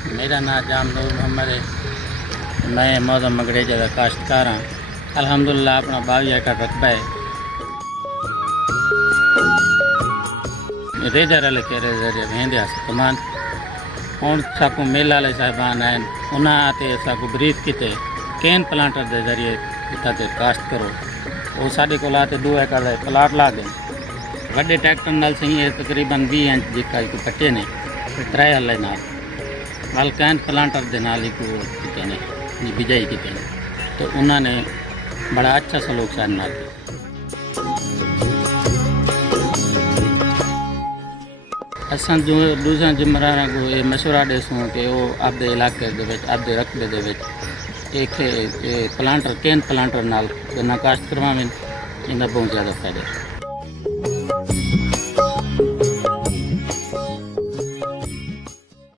मेरा नाम जामनूर मोहम्मद है। मैं मौजम मंगरेजा का काश्तकार हाँ। अल्हम्दुलिल्लाह अपना 22 एकड़ रकबा है। रेजा रल के ज़रिए वेंदे कमान हूँ साकू मेल वाले साहिबान आन उन्होंने साकू ब्रीफ किए कैन प्लांटर के जरिए इतना काश्त करो। वो साढ़े को 2 एकड़ का प्लाट ला दें वे ट्रैक्टर नाल सही तकरीबन 20 इंच जिका पट्टे ने 3 हल्ले नाल वाल कैन प्लांटर के नाल ही किए ने बिजाई की तो उन्होंने बड़ा अच्छा सलूक साथ नाल असां जो दूसरा जिम्मेदार को ये मशवरा देसूँ कि वो आपके इलाके आपके रकबे एक प्लांटर कैन प्लांटर नाल काश्त करवा में इन्हें बहुत ज़्यादा फायदा।